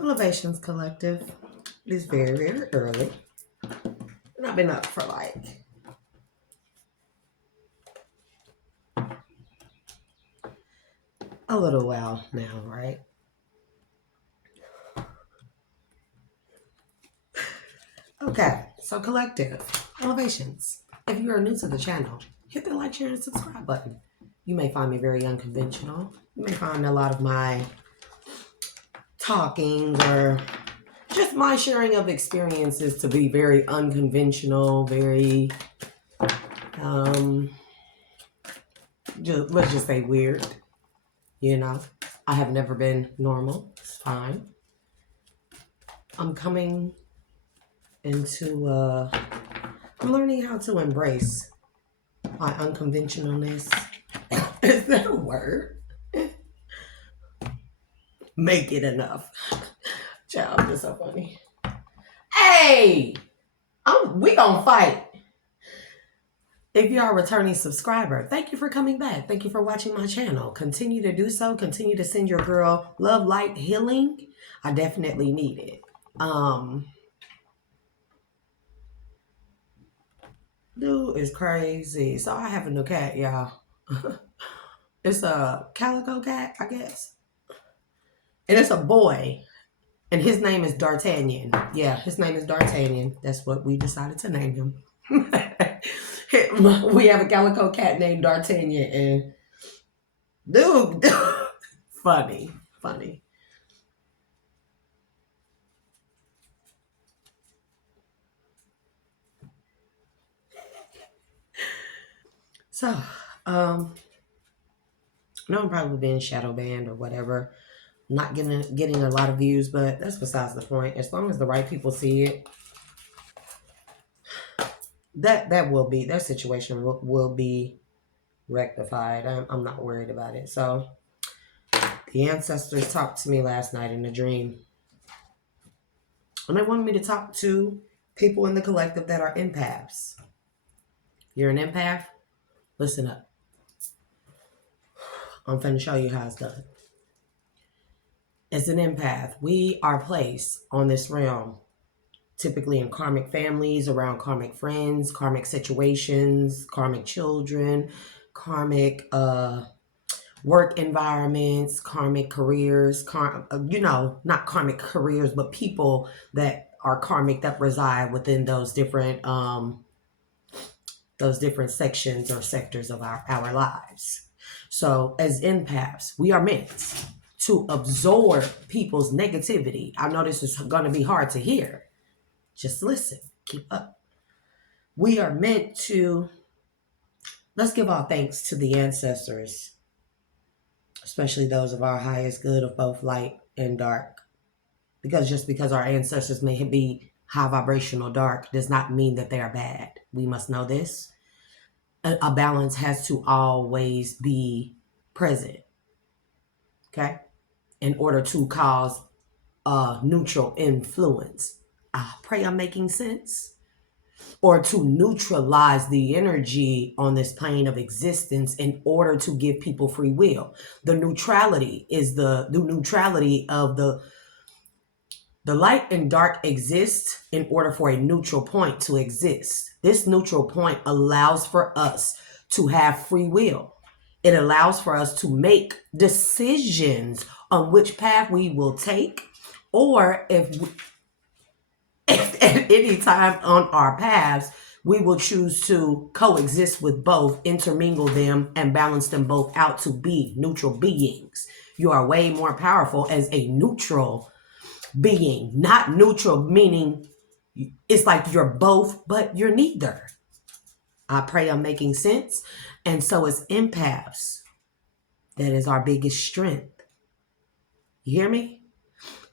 Elevations Collective. It is very, very early. And I've been up for like a little while now, right? Okay, so Collective, Elevations. If you are new to the channel, hit the like, share, and subscribe button. You may find me very unconventional. You may find a lot of my talkings or just my sharing of experiences to be very unconventional, very, let's just say weird. You know, I have never been normal. It's fine. I'm coming into, I'm learning how to embrace my unconventionalness. Is that a word? Make it enough. Child, this is so funny. Hey, we gonna fight. If you are a returning subscriber, thank you for coming back. Thank you for watching my channel. Continue to do so. Continue to send your girl love, light, healing. I definitely need it. Dude is crazy. So I have a new cat, y'all. It's a calico cat, I guess. And it's a boy. And his name is D'Artagnan. Yeah, his name is D'Artagnan. That's what we decided to name him. We have a calico cat named D'Artagnan. And dude, funny. So, no, I'm probably being shadow banned or whatever. Not getting a lot of views, but that's besides the point. As long as the right people see it, that situation will be rectified. I'm not worried about it. So the ancestors talked to me last night in a dream, and they wanted me to talk to people in the collective that are empaths. You're an empath? Listen up. I'm finna show you how it's done. As an empath, we are placed on this realm, typically in karmic families, around karmic friends, karmic situations, karmic children, karmic work environments, karmic careers, not karmic careers, but people that are karmic that reside within those different sections or sectors of our lives. So as empaths, we are meant to absorb people's negativity. I know this is going to be hard to hear. Just listen, keep up. We are meant to, let's give all thanks to the ancestors, especially those of our highest good of both light and dark. Because just because our ancestors may be high vibrational dark does not mean that they are bad. We must know this. A balance has to always be present, okay? In order to cause a neutral influence. I pray I'm making sense. Or to neutralize the energy on this plane of existence in order to give people free will. The neutrality is the neutrality of the light and dark exists in order for a neutral point to exist. This neutral point allows for us to have free will. It allows for us to make decisions on which path we will take, or if at any time on our paths, we will choose to coexist with both, intermingle them, and balance them both out to be neutral beings. You are way more powerful as a neutral being. Not neutral meaning it's like you're both, but you're neither. I pray I'm making sense. And so as empaths, that is our biggest strength. You hear me?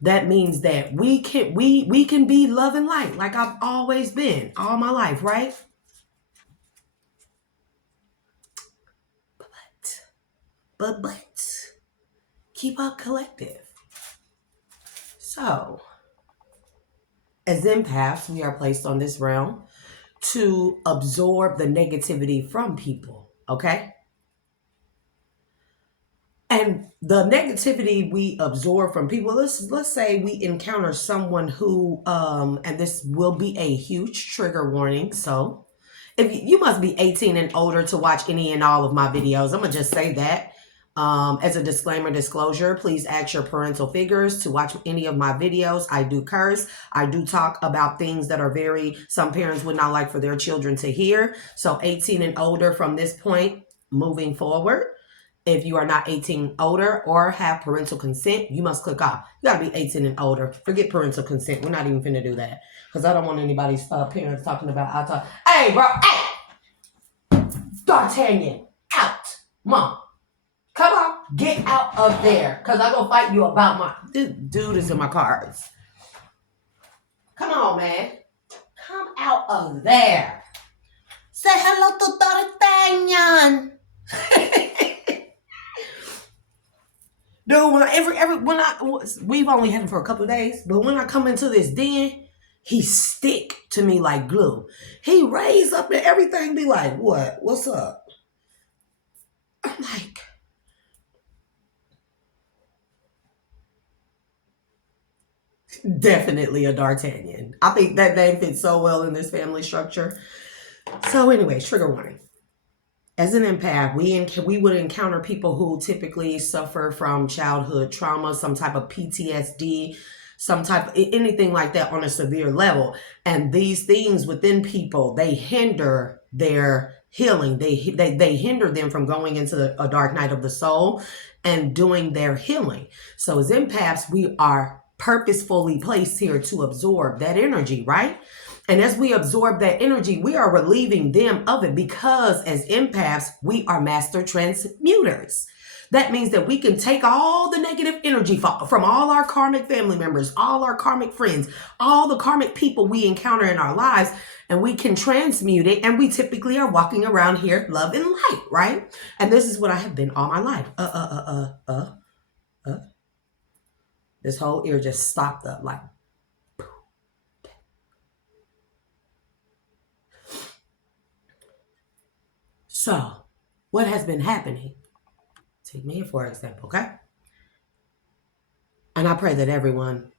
That means that we can be love and light like I've always been all my life, right? But keep up, collective. So as empaths, we are placed on this realm to absorb the negativity from people, okay? And the negativity we absorb from people, let's say we encounter someone who and this will be a huge trigger warning. So if you must be 18 and older to watch any and all of my videos, I'm gonna just say that. As a disclaimer, disclosure, please ask your parental figures to watch any of my videos. I do curse. I do talk about things that are some parents would not like for their children to hear. So 18 and older from this point moving forward. If you are not 18 older or have parental consent, you must click off. You gotta be 18 and older. Forget parental consent. We're not even finna do that. Because I don't want anybody's parents talking about, hey, bro, hey! D'Artagnan, out. Mom, come on, get out of there. Because I'm gonna fight you about this dude is in my cards. Come on, man. Come out of there. Say hello to D'Artagnan. Dude, we've only had him for a couple of days, but when I come into this den, he stick to me like glue. He raise up and everything be like, what? What's up? I'm like, definitely a D'Artagnan. I think that name fits so well in this family structure. So anyway, trigger warning. As an empath, we would encounter people who typically suffer from childhood trauma, some type of PTSD, anything like that on a severe level. And these things within people, they hinder their healing. They hinder them from going into a dark night of the soul and doing their healing. So as empaths, we are purposefully placed here to absorb that energy, right? And as we absorb that energy, we are relieving them of it because as empaths, we are master transmuters. That means that we can take all the negative energy from all our karmic family members, all our karmic friends, all the karmic people we encounter in our lives, and we can transmute it. And we typically are walking around here, love and light, right? And this is what I have been all my life. This whole ear just stopped up like. So, what has been happening? Take me for example, okay? And I pray that everyone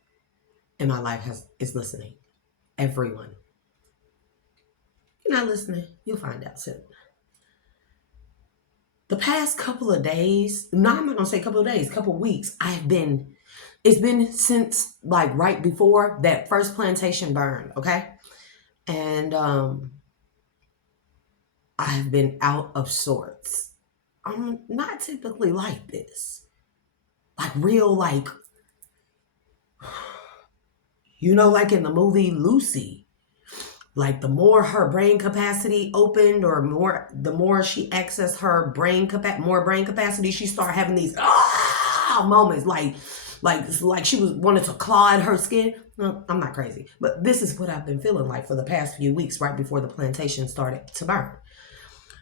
in my life is listening. Everyone. You're not listening, you'll find out soon. The past couple of days, no, I'm not gonna say couple of days, couple of weeks, it's been since like right before that first plantation burned, okay? And I've been out of sorts. I'm not typically like this. Like real, like, like in the movie Lucy, like the more her brain capacity opened or the more she accessed her more brain capacity, she started having these moments like she wanted to claw at her skin. No, I'm not crazy, but this is what I've been feeling like for the past few weeks right before the plantation started to burn.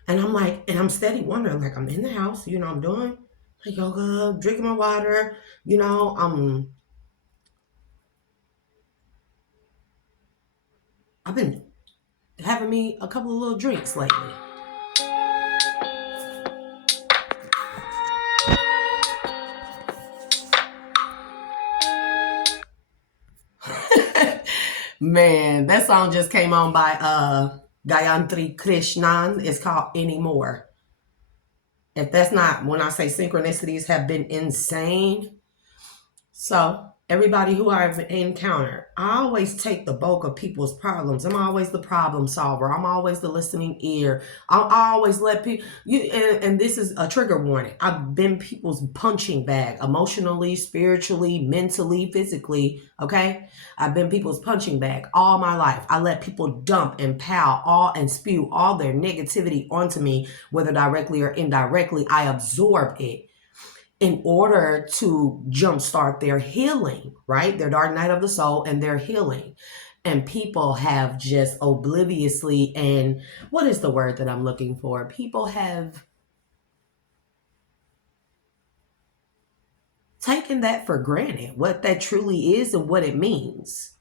And I'm like, and I'm steady wondering, like, I'm in the house, I'm doing my yoga, drinking my water, I've been having me a couple of little drinks lately. Man, that song just came on by Gayatri Krishnan. It's called Anymore. If that's not, when I say synchronicities have been insane. So everybody who I've encountered, I always take the bulk of people's problems. I'm always the problem solver. I'm always the listening ear. I always let people, and this is a trigger warning. I've been people's punching bag, emotionally, spiritually, mentally, physically, okay? I've been people's punching bag all my life. I let people dump and and spew all their negativity onto me, whether directly or indirectly. I absorb it in order to jumpstart their healing, right? Their dark night of the soul and their healing. And people have just obliviously, and what is the word that I'm looking for? People have taken that for granted, what that truly is and what it means.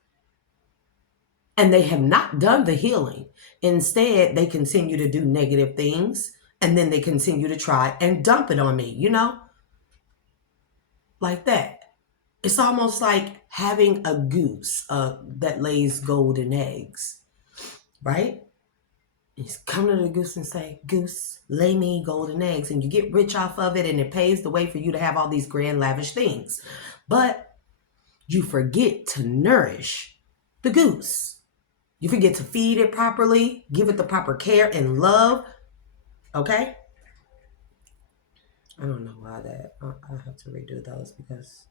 And they have not done the healing. Instead, they continue to do negative things, and then they continue to try and dump it on me, like that. It's almost like having a goose that lays golden eggs, right? You come to the goose and say, "Goose, lay me golden eggs," and you get rich off of it, and it paves the way for you to have all these grand, lavish things. But you forget to nourish the goose. You forget to feed it properly, give it the proper care and love. Okay? I don't know why that. I have to redo those because.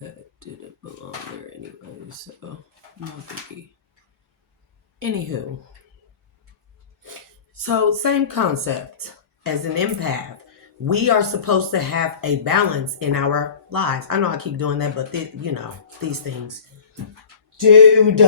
That didn't belong there anyway, so no biggie. Anywho. So, same concept as an empath. We are supposed to have a balance in our lives. I know I keep doing that, but these things. Dude.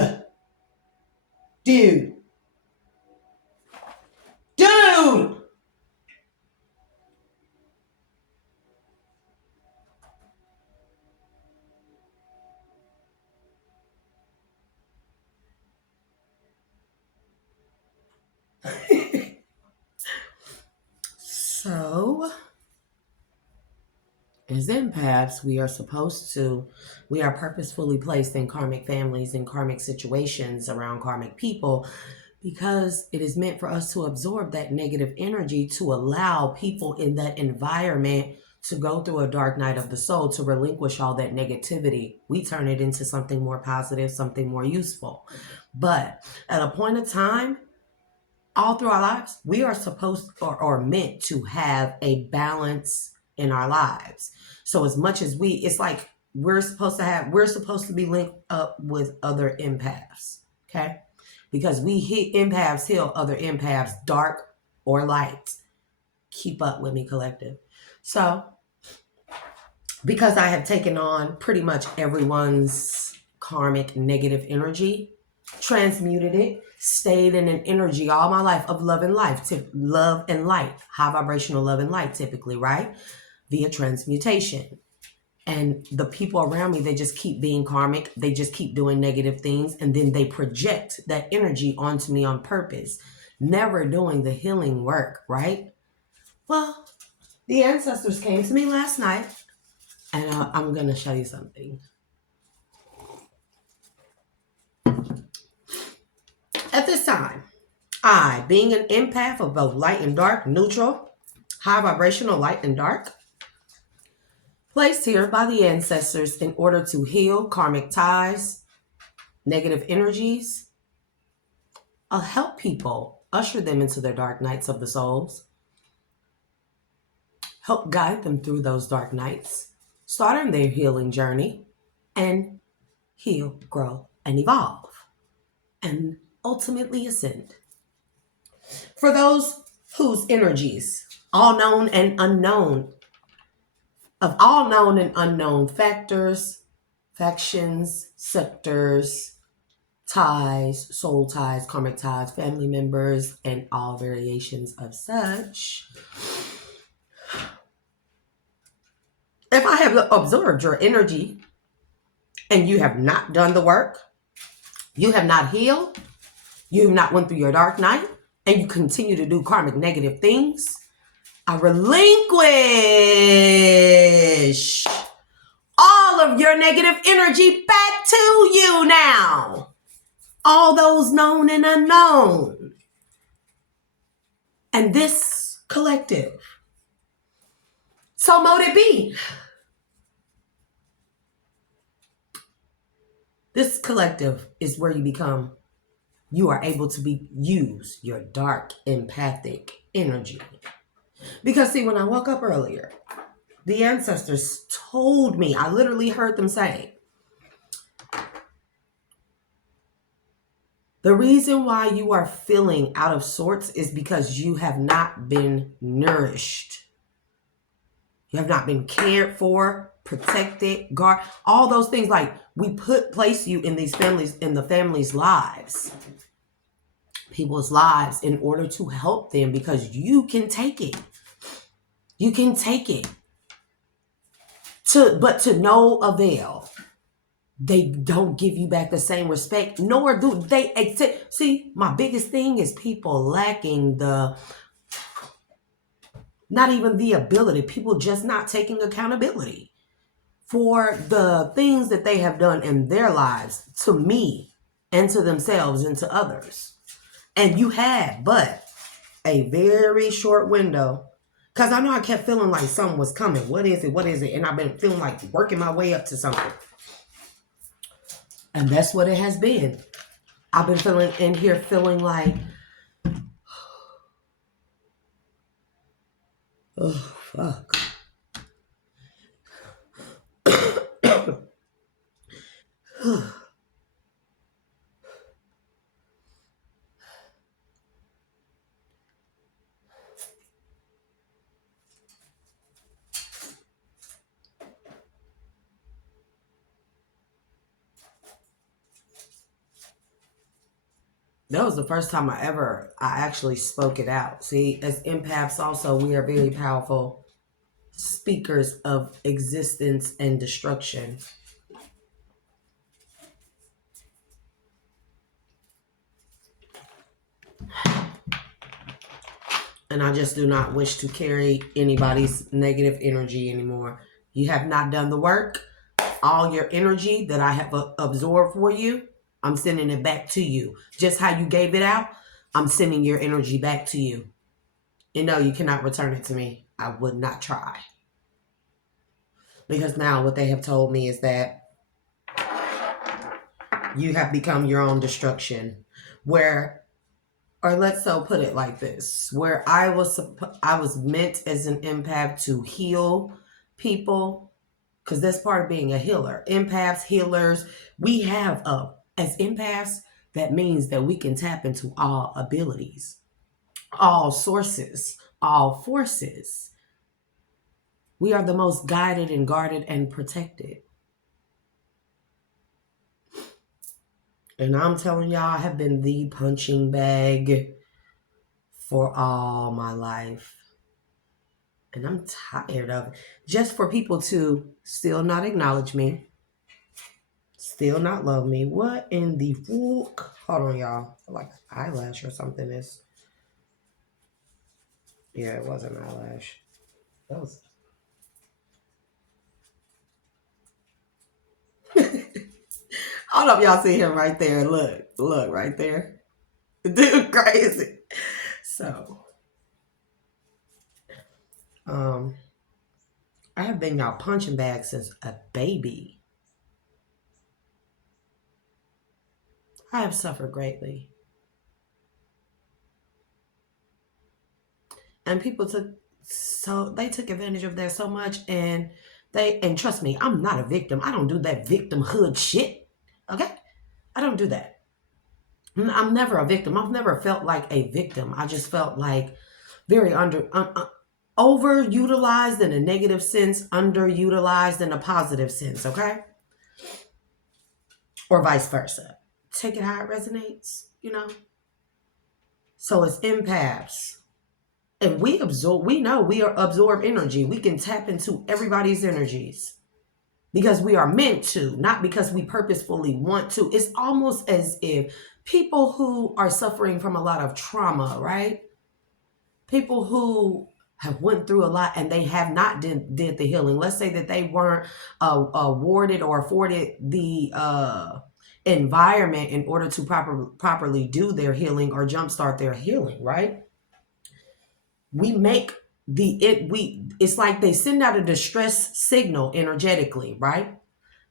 So, as empaths, we are purposefully placed in karmic families and karmic situations around karmic people because it is meant for us to absorb that negative energy, to allow people in that environment to go through a dark night of the soul, to relinquish all that negativity. We turn it into something more positive, something more useful. But at a point of time, all through our lives, we are supposed or meant to have a balance in our lives. So as much as it's like we're supposed to be linked up with other empaths, okay? Because empaths heal other empaths, dark or light. Keep up with me, collective. So, because I have taken on pretty much everyone's karmic negative energy, transmuted it, stayed in an energy all my life of love and life, love and light, high vibrational love and light typically, right? Via transmutation. And the people around me, they just keep being karmic. They just keep doing negative things. And then they project that energy onto me on purpose, never doing the healing work, right? Well, the ancestors came to me last night, and I'm going to show you something. At this time, I, being an empath of both light and dark, neutral, high vibrational light and dark, placed here by the ancestors in order to heal karmic ties, negative energies, help people, usher them into their dark nights of the souls, help guide them through those dark nights, start on their healing journey, and heal, grow, and evolve, and ultimately ascend. For those whose energies, all known and unknown, of all known and unknown factors, factions, sectors, ties, soul ties, karmic ties, family members, and all variations of such. If I have observed your energy and you have not done the work, you have not healed, you have not went through your dark night, and you continue to do karmic negative things, I relinquish all of your negative energy back to you now. All those known and unknown. And this collective. So mote it be. This collective is where you are able to use your dark empathic energy. Because see, when I woke up earlier, the ancestors told me, I literally heard them say, the reason why you are feeling out of sorts is because you have not been nourished. You have not been cared for, protected, guard, all those things. Like we place you in these families, in the families' lives, people's lives, in order to help them because you can take it. You can take it. But to no avail. they don't give you back the same respect, nor do they accept. See, my biggest thing is people lacking not even the ability, people just not taking accountability for the things that they have done in their lives to me and to themselves and to others. And you had but a very short window. Because I know I kept feeling like something was coming. What is it? What is it? And I've been feeling like working my way up to something. And that's what it has been. I've been feeling in here feeling like, oh, fuck. That was the first time I actually spoke it out. See, as empaths also, we are very powerful speakers of existence and destruction. And I just do not wish to carry anybody's negative energy anymore. You have not done the work. All your energy that I have absorbed for you, I'm sending it back to you. Just how you gave it out, I'm sending your energy back to you. And no, you cannot return it to me. I would not try. Because now what they have told me is that you have become your own destruction. Where, or let's so put it like this, where I was meant as an empath to heal people, because that's part of being a healer. Empaths, healers, we have as empaths, that means that we can tap into all abilities, all sources, all forces. We are the most guided and guarded and protected. And I'm telling y'all, I have been the punching bag for all my life. And I'm tired of it. Just for people to still not acknowledge me, still not love me. What in the fuck? Hold on, y'all. Like eyelash or something is. Yeah, it was an eyelash. That was. I don't know if y'all see him right there. Look right there. Dude, crazy. So, I have been y'all punching bag since a baby. I have suffered greatly. And people took advantage of that so much, and trust me, I'm not a victim. I don't do that victimhood shit. Okay? I don't do that. I'm never a victim. I've never felt like a victim. I just felt like very overutilized in a negative sense, underutilized in a positive sense, okay? Or vice versa. Take it how it resonates, So it's empaths. And we know we absorb energy. We can tap into everybody's energies because we are meant to, not because we purposefully want to. It's almost as if people who are suffering from a lot of trauma, right? People who have went through a lot and they have not did the healing. Let's say that they weren't awarded or afforded the environment in order to properly do their healing or jumpstart their healing, right? We make it's like they send out a distress signal energetically, right?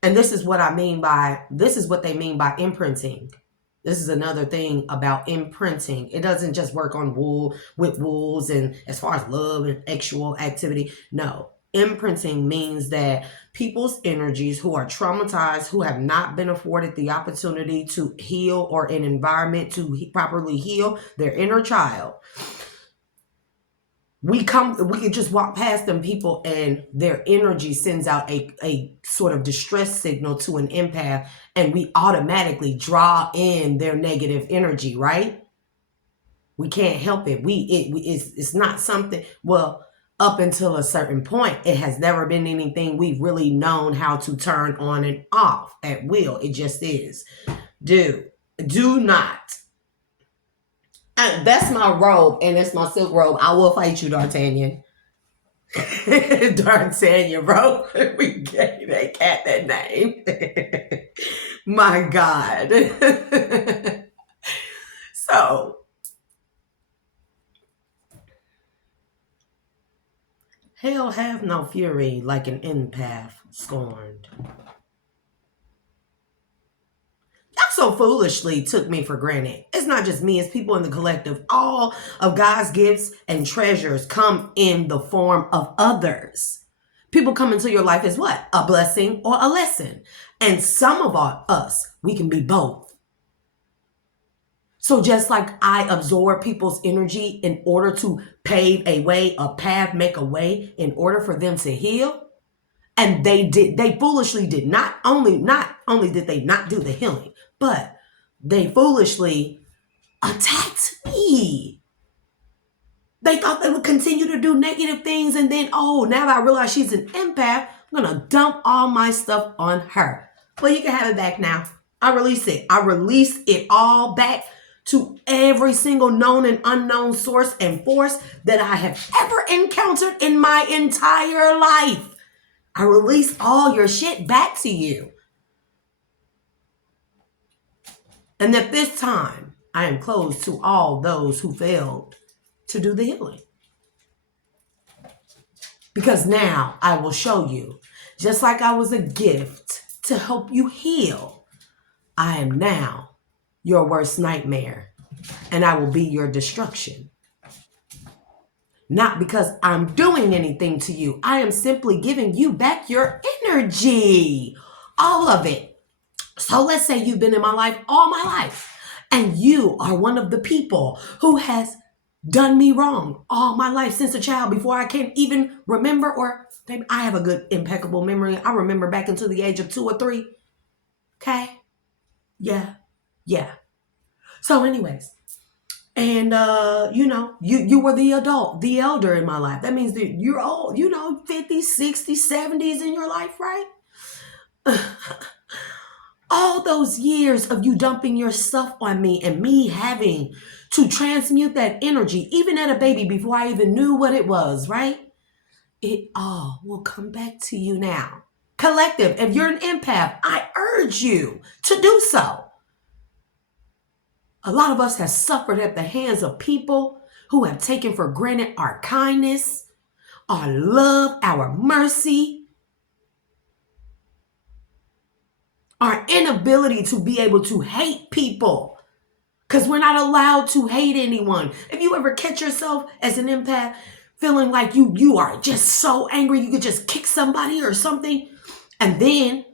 And this is what they mean by imprinting. This is another thing about imprinting. It doesn't just work on with wolves and as far as love and sexual activity. No, imprinting means that people's energies who are traumatized, who have not been afforded the opportunity to heal or an environment to properly heal their inner child, we can just walk past them people and their energy sends out a sort of distress signal to an empath, and we automatically draw in their negative energy, right? We can't help it. It's not something, well, up until a certain point. It has never been anything we've really known how to turn on and off at will. It just is. Do not. That's my robe, and it's my silk robe. I will fight you, D'Artagnan. D'Artagnan, bro. We gave that cat that name. My God. So, hell have no fury like an empath scorned. So foolishly took me for granted. It's not just me, it's people in the collective. All of God's gifts and treasures come in the form of others. People come into your life as what? A blessing or a lesson. And some of us, we can be both. So just like I absorb people's energy in order to pave a way, a path, make a way in order for them to heal. And they foolishly did not only did they not do the healing, but they foolishly attacked me. They thought they would continue to do negative things. And then, now that I realize she's an empath, I'm going to dump all my stuff on her. Well, you can have it back now. I release it. I release it all back to every single known and unknown source and force that I have ever encountered in my entire life. I release all your shit back to you. And at this time, I am closed to all those who failed to do the healing. Because now I will show you, just like I was a gift to help you heal, I am now your worst nightmare, and I will be your destruction. Not because I'm doing anything to you. I am simply giving you back your energy. All of it. So let's say you've been in my life all my life. And you are one of the people who has done me wrong all my life since a child before I can even remember. Or maybe I have a good, impeccable memory. I remember back into the age of 2 or 3. Okay? Yeah. So anyways. And, you were the adult, the elder in my life. That means that you're old, 50s, 60s, 70s in your life, right? All those years of you dumping your stuff on me and me having to transmute that energy, even at a baby before I even knew what it was, right? It all will come back to you now. Collective, if you're an empath, I urge you to do so. A lot of us have suffered at the hands of people who have taken for granted our kindness, our love, our mercy, our inability to be able to hate people because we're not allowed to hate anyone. If you ever catch yourself as an empath feeling like you are just so angry you could just kick somebody or something, and then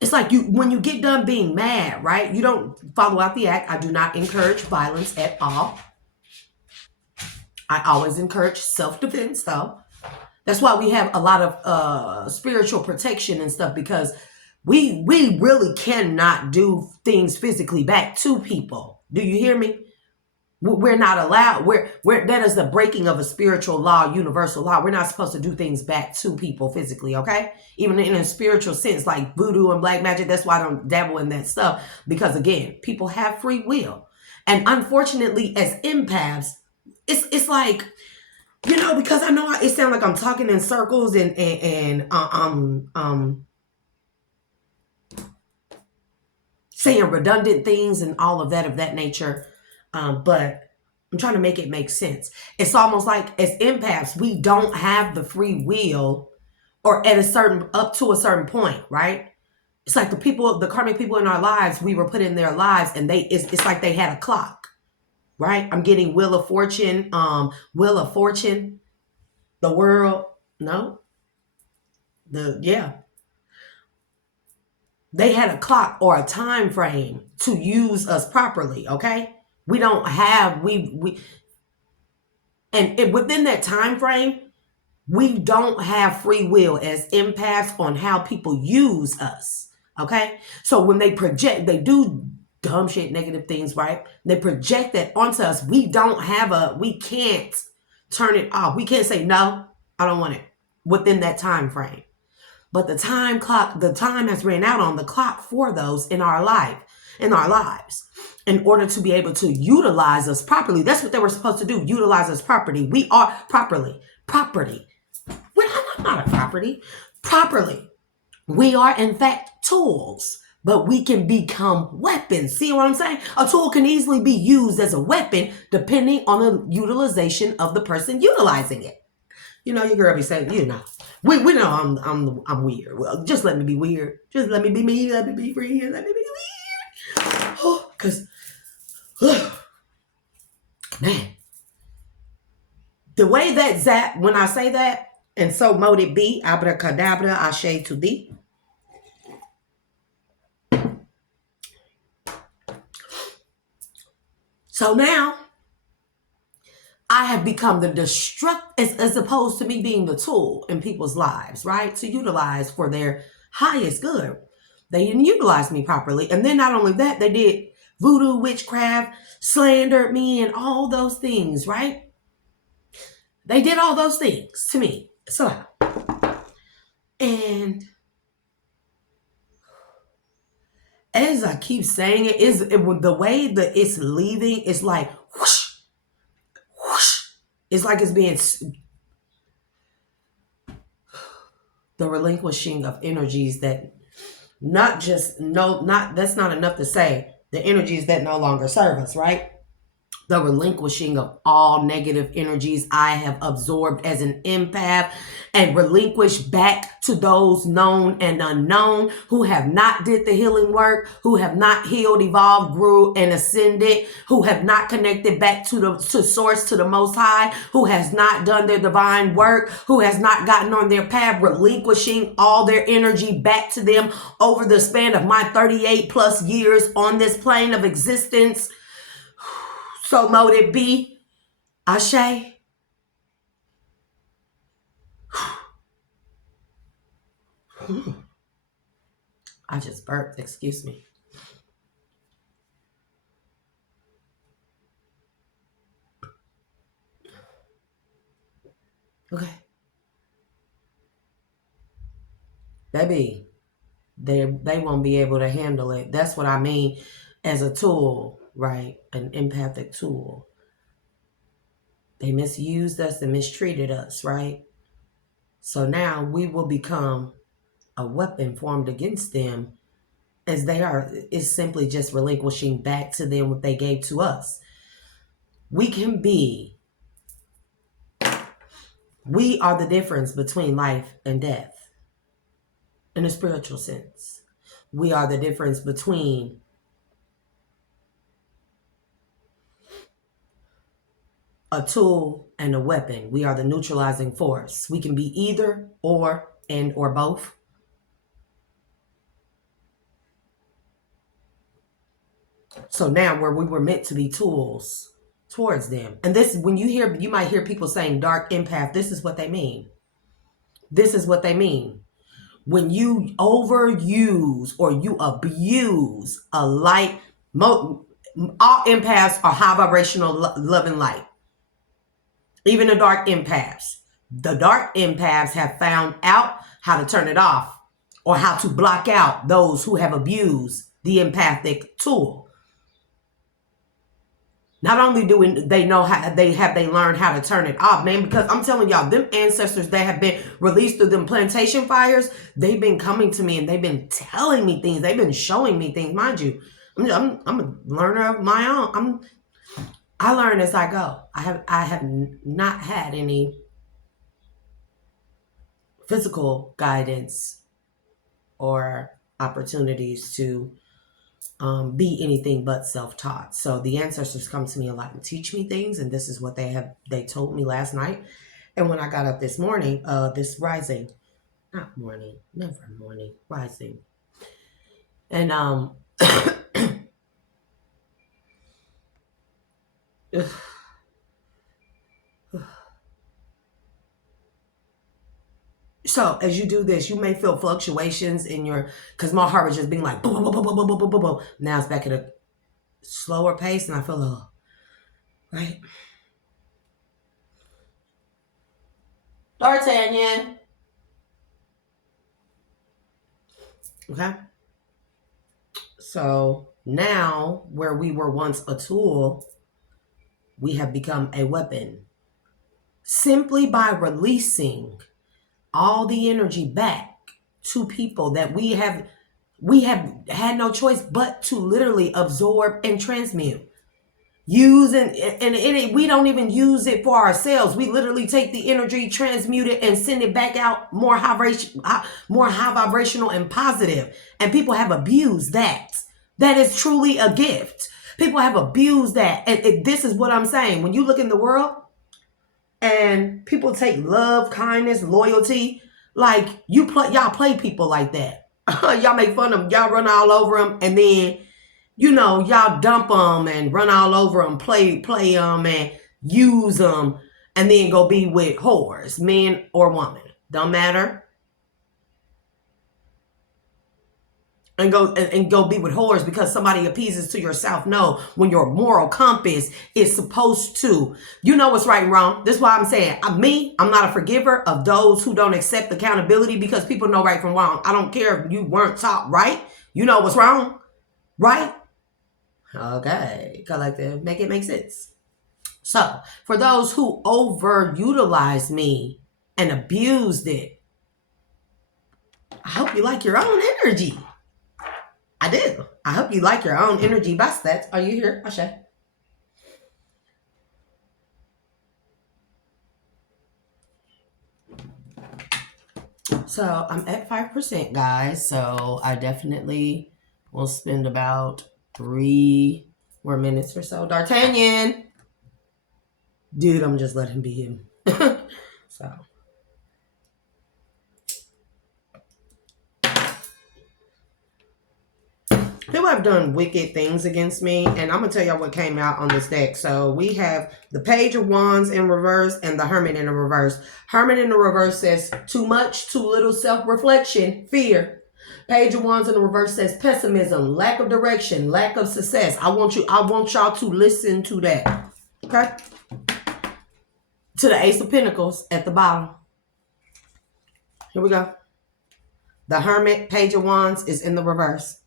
it's like when you get done being mad, right? You don't follow out the act. I do not encourage violence at all. I always encourage self-defense, though. That's why we have a lot of spiritual protection and stuff, because we really cannot do things physically back to people. Do you hear me? We're not allowed. That is the breaking of a spiritual law, universal law. We're not supposed to do things back to people physically, okay? Even in a spiritual sense, like voodoo and black magic. That's why I don't dabble in that stuff. Because again, people have free will. And unfortunately, as empaths, it's like, because I know it sounds like I'm talking in circles and saying redundant things and all of that nature. But I'm trying to make it make sense. It's almost like as empaths, we don't have the free will, or up to a certain point, right? It's like the karmic people in our lives, we were put in their lives, and it's like they had a clock, right? I'm getting Wheel of Fortune, the world. No, they had a clock or a time frame to use us properly, okay? We don't have, and within that time frame, we don't have free will as empaths on how people use us, okay? So when they do dumb shit, negative things, right? They project that onto us. We can't turn it off. We can't say no. I don't want it within that time frame. But the time has ran out on the clock for those in our lives. In order to be able to utilize us properly. That's what they were supposed to do. Utilize us properly. We are property. We're not a property. Properly. We are in fact tools. But we can become weapons. See what I'm saying? A tool can easily be used as a weapon depending on the utilization of the person utilizing it. You know, your girl be saying, you know, we know I'm weird. Well, just let me be weird. Just let me be me. Let me be free. Let me be weird. Because, man, the way that when I say that, and so mote it be, abracadabra, ashe to thee. So now, I have become the as opposed to me being the tool in people's lives, right? To utilize for their highest good. They didn't utilize me properly. And then not only that, they did voodoo, witchcraft, slandered me, and all those things, right? They did all those things to me. So, and as I keep saying the way that it's leaving, it's like whoosh, whoosh. It's like it's being the relinquishing of energies that that's not enough to say the energies that no longer serve us, right? The relinquishing of all negative energies I have absorbed as an empath and relinquished back to those known and unknown who have not did the healing work, who have not healed, evolved, grew, and ascended, who have not connected back to source, to the Most High, who has not done their divine work, who has not gotten on their path, relinquishing all their energy back to them over the span of my 38 plus years on this plane of existence. So mote it be, Ashe. I just burped, excuse me. Okay. Baby, they won't be able to handle it. That's what I mean as a tool, right? An empathic tool. They misused us and mistreated us, right? So now we will become a weapon formed against them, as they are is simply just relinquishing back to them what they gave to us. We are the difference between life and death in a spiritual sense. We are the difference between a tool and a weapon. We are the neutralizing force. We can be either or both. So now where we were meant to be tools towards them. And this, when you might hear people saying dark empath, this is what they mean. This is what they mean. When you overuse or you abuse a light, all empaths are high vibrational love and light. Even the dark empaths. The dark empaths have found out how to turn it off or how to block out those who have abused the empathic tool. Not only do they know how they learned how to turn it off, man, because I'm telling y'all, them ancestors that have been released through them plantation fires, they've been coming to me and they've been telling me things. They've been showing me things. Mind you, I'm a learner of my own. I learn as I go. I have not had any physical guidance or opportunities to be anything but self-taught. So the ancestors come to me a lot and teach me things, and this is what they told me last night. And when I got up this morning, rising, and so as you do this, you may feel fluctuations in because my heart was just being like boom, boom, boom, boom, boom, boom, boom, boom, boom. Now it's back at a slower pace, and I feel a little, right? D'Artagnan. Okay. So now, where we were once a tool, we have become a weapon. Simply by releasing all the energy back to people that we have had no choice but to literally absorb and transmute. Use and we don't even use it for ourselves. We literally take the energy, transmute it, and send it back out more high vibrational and positive. And people have abused that. That is truly a gift. People have abused that. And this is what I'm saying. When you look in the world and people take love, kindness, loyalty, like y'all play people like that. Y'all make fun of them. Y'all run all over them, and then y'all dump them and run all over them, play them and use them, and then go be with whores, men or woman, don't matter. And go be with whores because somebody appeases to yourself. No, when your moral compass is supposed to, you know what's right and wrong. This is why I'm saying, I'm not a forgiver of those who don't accept accountability because people know right from wrong. I don't care if you weren't taught right. You know what's wrong, right? Okay, collective, make it make sense. So, for those who overutilized me and abused it, I hope you like your own energy. I do. I hope you like your own energy. Bastet, are you here? Ashe. So, I'm at 5%, guys. So, I definitely will spend about 3 more minutes or so. D'Artagnan. Dude, I'm just letting him be him. So. People have done wicked things against me, and I'm going to tell y'all what came out on this deck. So we have the Page of Wands in reverse and the Hermit in the reverse. Hermit in the reverse says too much, too little self-reflection, fear. Page of Wands in the reverse says pessimism, lack of direction, lack of success. I want y'all to listen to that. Okay? To the Ace of Pentacles at the bottom. Here we go. The Hermit, Page of Wands is in the reverse.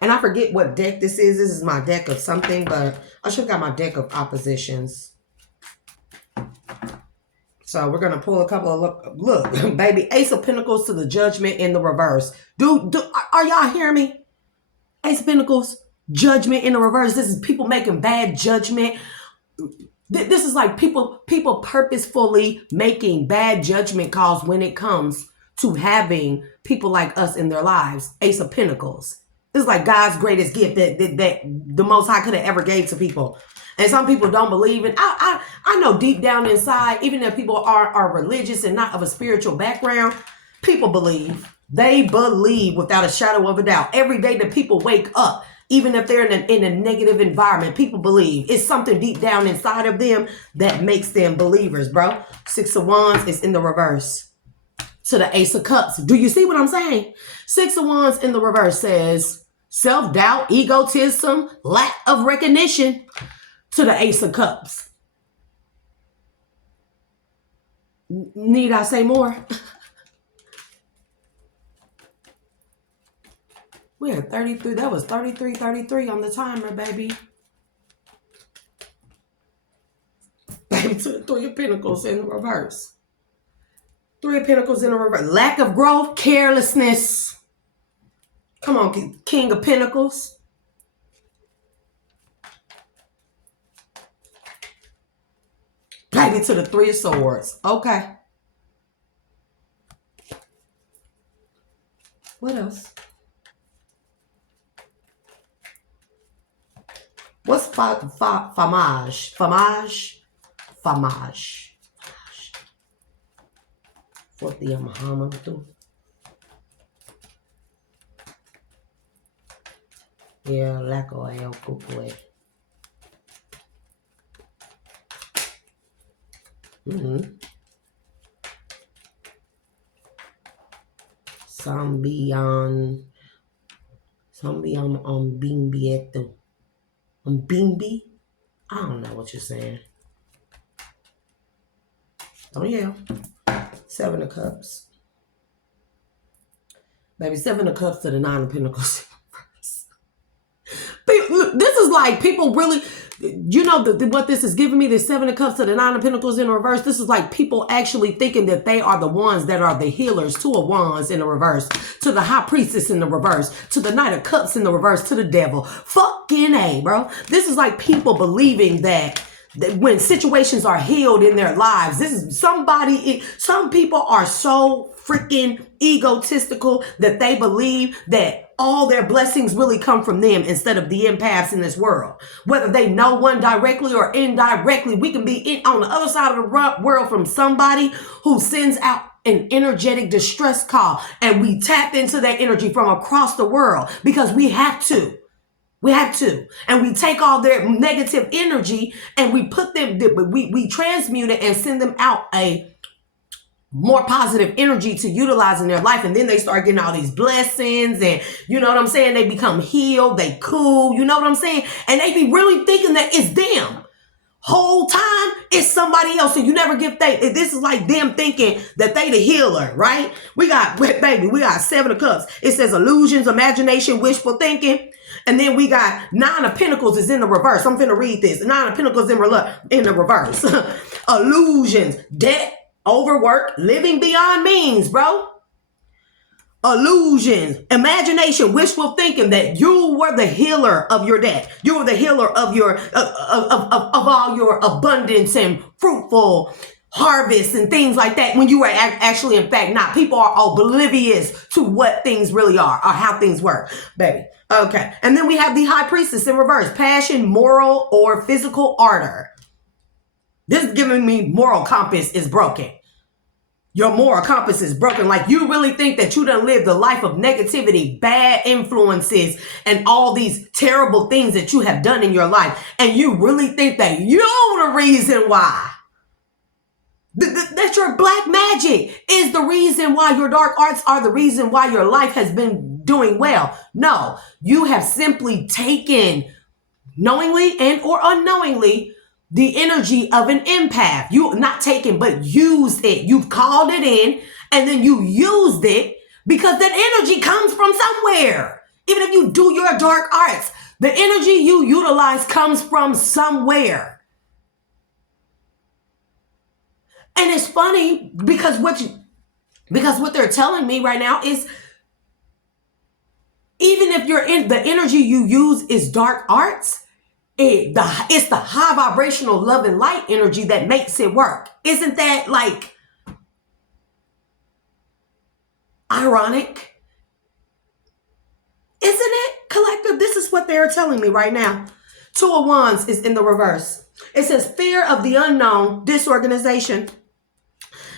And I forget what deck this is. This is my deck of something, but I should have got my deck of oppositions. So we're going to pull a couple of, look, baby, Ace of Pentacles to the Judgment in the reverse. Are y'all hearing me? Ace of Pentacles, Judgment in the reverse. This is people making bad judgment. This is like people purposefully making bad judgment calls when it comes to having people like us in their lives. Ace of Pentacles. This is like God's greatest gift that the Most High could have ever gave to people. And some people don't believe in. I know deep down inside, even if people are religious and not of a spiritual background, people believe. They believe without a shadow of a doubt. Every day that people wake up, even if they're in a negative environment, people believe. It's something deep down inside of them that makes them believers, bro. 6 of Wands is in the reverse. To the Ace of Cups. Do you see what I'm saying? 6 of Wands in the reverse says self-doubt, egotism, lack of recognition. To the Ace of Cups. Need I say more? We're at 33. That was 33 on the timer, baby. Baby, to the 3 of Pentacles in the reverse. 3 of Pentacles in the reverse. Lack of growth, carelessness. Come on, King of Pentacles. Baby, to the 3 of Swords. Okay. What else? What's famage? Famage. What the Muhammad do? Yeah, lack of el cucue. Sambian bimbi. Bimbi? I don't know what you're saying. Don't yell. Seven of Cups. Baby, Seven of Cups to the Nine of Pentacles. This is like people really, you know, what this is giving me, the Seven of Cups to the Nine of Pentacles in reverse. This is like people actually thinking that they are the ones that are the healers. Two of Wands in the reverse, to the High Priestess in the reverse, to the Knight of Cups in the reverse, to the Devil. Fucking A, bro. This is like people believing that when situations are healed in their lives, this is somebody, some people are so freaking egotistical that they believe that all their blessings really come from them instead of the empaths in this world. Whether they know one directly or indirectly, we can be on the other side of the world from somebody who sends out an energetic distress call, and we tap into that energy from across the world because we have to. We have to. And we take all their negative energy and we put them, we transmute it and send them out a more positive energy to utilize in their life. And then they start getting all these blessings and, you know what I'm saying? They become healed. They cool. You know what I'm saying? And they be really thinking that it's them. Whole time it's somebody else. So you never give this is like them thinking that they the healer, right? We got Seven of Cups. It says illusions, imagination, wishful thinking. And then we got Nine of Pentacles is in the reverse. I'm finna read this. Nine of Pentacles in the reverse. Illusions, debt, overwork, living beyond means, bro. Illusions, imagination, wishful thinking that you were the healer of your debt. You were the healer of your of all your abundance and fruitful harvests and things like that, when you were actually in fact not. People are oblivious to what things really are or how things work, baby. Okay. And then we have the High Priestess in reverse. Passion, moral or physical ardor. This is giving me moral compass is broken. Your moral compass is broken. Like you really think that you done lived a life of negativity, bad influences, and all these terrible things that you have done in your life. And you really think that you're the reason why. That your black magic is the reason why, your dark arts are the reason why your life has been doing well. No, you have simply taken, knowingly and or unknowingly, the energy of an empath. You not taken, but used it. You've called it in and then you used it because that energy comes from somewhere. Even if you do your dark arts, the energy you utilize comes from somewhere. And it's funny because what they're telling me right now is, even if you're in the energy you use is dark arts, it's the high vibrational love and light energy that makes it work. Isn't that like ironic? Isn't it, collective? This is what they're telling me right now. Two of Wands is in the reverse. It says fear of the unknown, disorganization.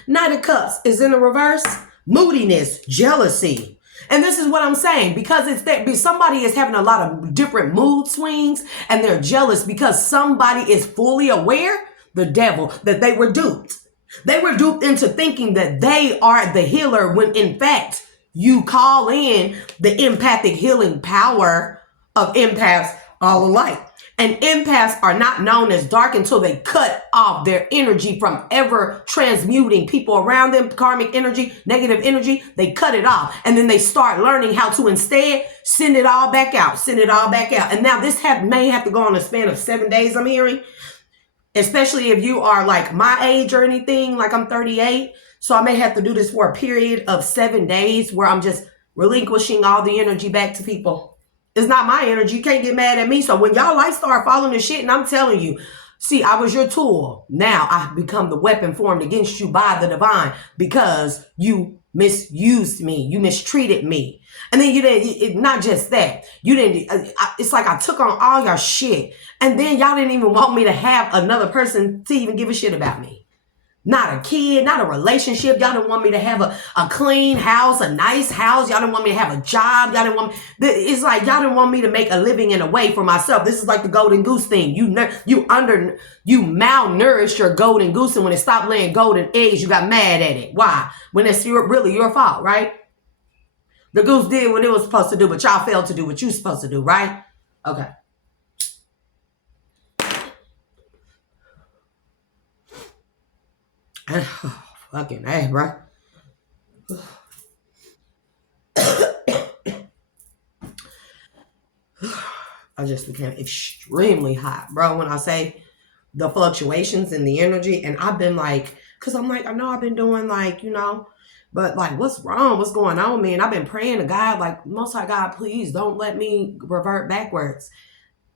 Knight of Cups is in the reverse. Moodiness, jealousy. And this is what I'm saying, because it's that somebody is having a lot of different mood swings and they're jealous because somebody is fully aware, the devil, that they were duped. They were duped into thinking that they are the healer when in fact you call in the empathic healing power of empaths all alike. And empaths are not known as dark until they cut off their energy from ever transmuting people around them, karmic energy, negative energy. They cut it off. And then they start learning how to instead send it all back out, send it all back out. And now this may have to go on a span of 7 days, I'm hearing. Especially if you are like my age or anything, like I'm 38. So I may have to do this for a period of 7 days where I'm just relinquishing all the energy back to people. It's not my energy. You can't get mad at me. So when y'all like start following this shit, and I'm telling you, see, I was your tool. Now I've become the weapon formed against you by the divine because you misused me. You mistreated me. And then you didn't, not just that. You didn't, it's like I took on all your shit. And then y'all didn't even want me to have another person to even give a shit about me. Not a kid, not a relationship. Y'all didn't want me to have a clean house, a nice house. Y'all didn't want me to have a job. Y'all didn't want me. It's like y'all didn't want me to make a living in a way for myself. This is like the golden goose thing. You malnourished your golden goose, and when it stopped laying golden eggs, you got mad at it. Why? When it's really your fault, right? The goose did what it was supposed to do, but y'all failed to do what you're supposed to do, right? Okay. Fucking hey, bro. I just became extremely hot, bro. When I say the fluctuations in the energy, and I've been like, cause I'm like, I know I've been doing like, but like, what's wrong? What's going on with me? And I've been praying to God, like, Most High God, please don't let me revert backwards.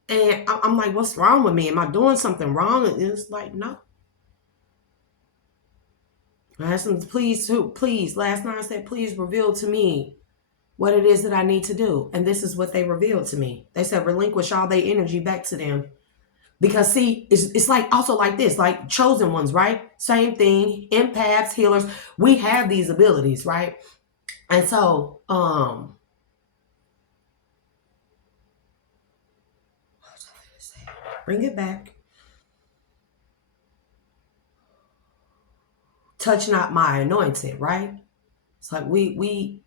And I'm like, what's wrong with me? Am I doing something wrong? And it's like, no. I asked them, please. Last night I said, please reveal to me what it is that I need to do. And this is what they revealed to me. They said, relinquish all their energy back to them. Because see, it's like also like this, like chosen ones, right? Same thing, empaths, healers. We have these abilities, right? And so, bring it back. Touch not my anointed, right? It's like we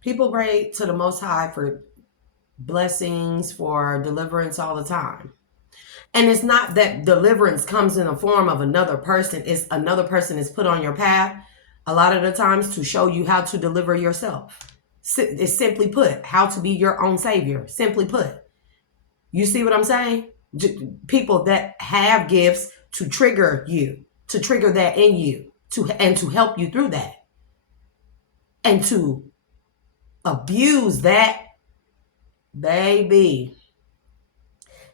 people pray to the Most High for blessings, for deliverance all the time. And it's not that deliverance comes in the form of another person. It's another person is put on your path a lot of the times to show you how to deliver yourself. It's simply put, how to be your own savior. Simply put. You see what I'm saying? People that have gifts to trigger you, to trigger that in you, and to help you through that. And to abuse that, baby.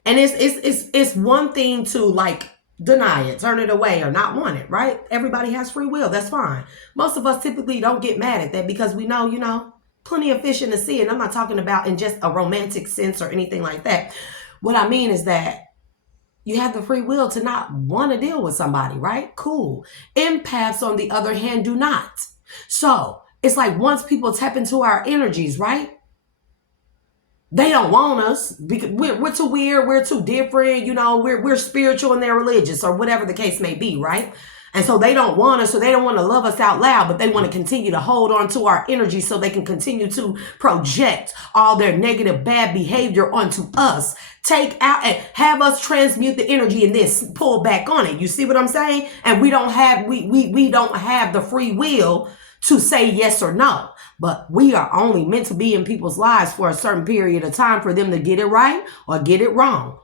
And it's one thing to like deny it, turn it away, or not want it, right? Everybody has free will. That's fine. Most of us typically don't get mad at that because we know, plenty of fish in the sea. And I'm not talking about in just a romantic sense or anything like that. What I mean is that you have the free will to not want to deal with somebody, right? Cool. Empaths, on the other hand, do not. So it's like once people tap into our energies, right? They don't want us because we're too weird, we're too different, we're spiritual and they're religious or whatever the case may be, right? And so they don't want us, so they don't want to love us out loud, but they want to continue to hold on to our energy so they can continue to project all their negative, bad behavior onto us. Take out and have us transmute the energy and then pull back on it. You see what I'm saying? And we don't have the free will to say yes or no. But we are only meant to be in people's lives for a certain period of time for them to get it right or get it wrong.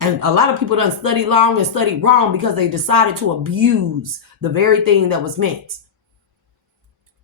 And a lot of people done studied long and studied wrong because they decided to abuse the very thing that was meant.